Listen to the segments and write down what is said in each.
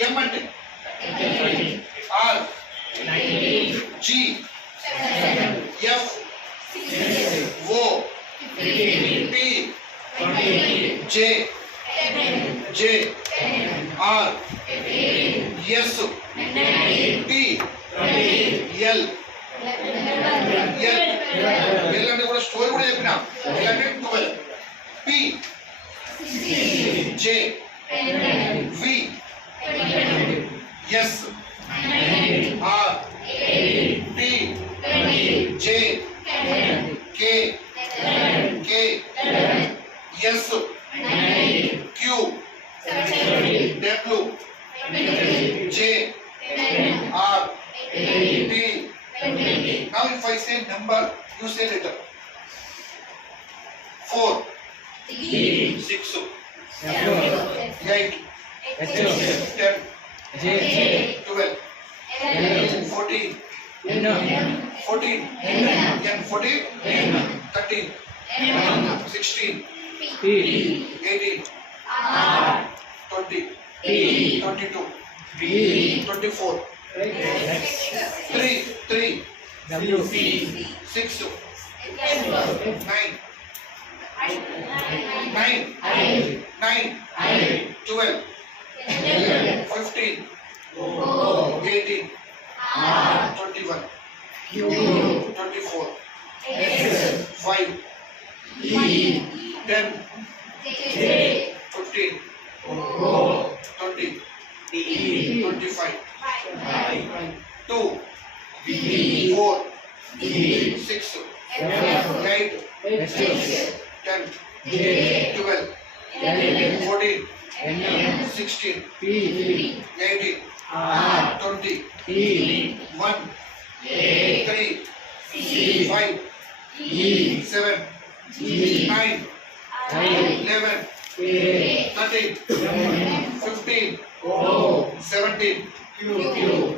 M అంటే R G F O P J R S T L అంటే కూడా స్టోరీ కూడా చెప్పినా L అంటే 12 P J V S R T J K S Q W J R T. Now if I say number, you say letter. 4 6 8 10 12 14 14 13 16 18 20 22 24 3 6 9 12 15 18 21 24 5 10 15 20 25 2 4 6 8 10 12 14 16 18 20 1 3 5 7 9 11 13 15 17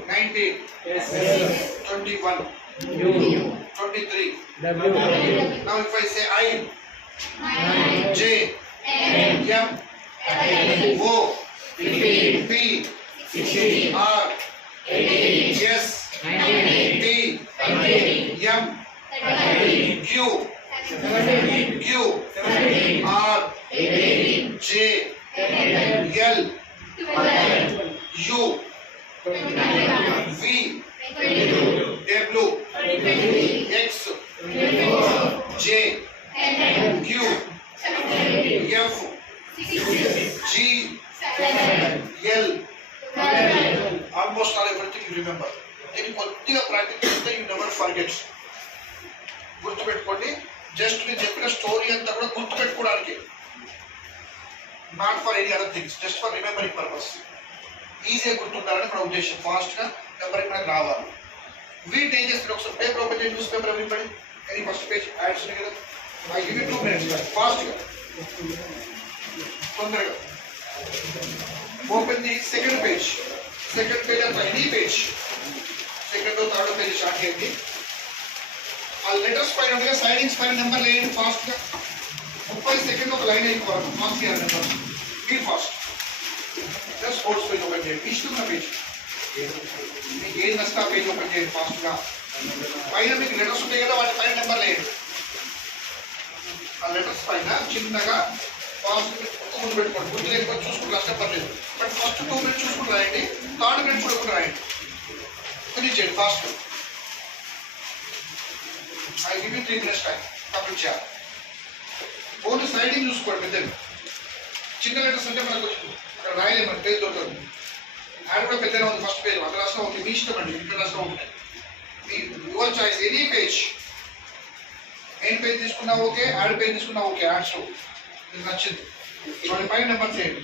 19 21 23. Now if I say I J M O P R S T M Q R J L U V W X J Q F G L. Almost all everything you remember. Any కొద్దిగా ప్రాక్టీస్ చేస్తే you never forget. గుర్తుపెట్టుకోండి. జస్ట్ నేను చెప్పిన స్టోరీ అంతా కూడా గుర్తుపెట్టుకోవడానికి. Not for any other things. Just for remembering purpose. ఈజీగా గుర్తుండాలని మన ఉద్దేశం. ఫాస్ట్గా నెంబరింగ్ మనకు రావాలి. వీటి ఏం చేస్తారు ఒకసారి పేపర్ ఓపెన్ చేసి న్యూస్ పేపర్ ఇవ్వండి. ఎనీ ఫస్ట్ పేజ్ యాడ్స్ ఉన్నాయి కదా. ఐ గివ్ యూ 2 minutes ఫాస్ట్గా తొందరగా. ఓపెన్ ది సెకండ్ పేజ్ అంతా any page second third page start చేయండి. ఆ లెటర్స్ పైన ఉండగా సైడింగ్స్ పైన నెంబర్ వేయండి ఫాస్ట్గా. 30 సెకండ్ ఒక లైన్ అయిపోవాలి. మార్క్స్ చేయాలి number. Be fast. Sports page open చేయండి. ఇష్టమైన పేజ్ మీకు ఏది నచ్చితే ఆ పేజ్ ఓపెన్ చేయండి ఫాస్ట్గా. పైన మీకు లెటర్స్ ఉంటాయి కదా, వాటి పైన నెంబర్ వేయండి. ఆ లెటర్స్ పైన చిన్నగా ఫాస్ట్ ముందు పెట్టుకోండి. ముందు లేకపోతే చూసుకుంటూ కష్టపడలేదు. బట్ ఫస్ట్ 2 minutes చూసుకుంటూ రాయండి. థర్డ్ మినిట్ చూడకుండా రాయండి. ఫినిష్ చేయండి fast. I give you 3 minutes time complete చేయాలి. ఓన్లీ సైడింగ్ చూసుకోండి. పెద్దది చిన్న లెటర్స్ అంటే మనకు అక్కడ రాయలేమండి, పేజ్ దొరకదు. యాడ్ కూడా పెద్దగా ఉంది. ఫస్ట్ పేజ్ అక్కడ రాష్ట్రం ఉంది. మీ ఇష్టం అండి. ఇక్కడ రాష్ట్రం ఉంటుంది. Me your choice. Any page. Main page తీసుకున్నా ఓకే, యాడ్ పేజ్ తీసుకున్నా ఓకే. యాడ్స్ మీకు నచ్చింది. వాటి పైన నెంబర్ చేయండి.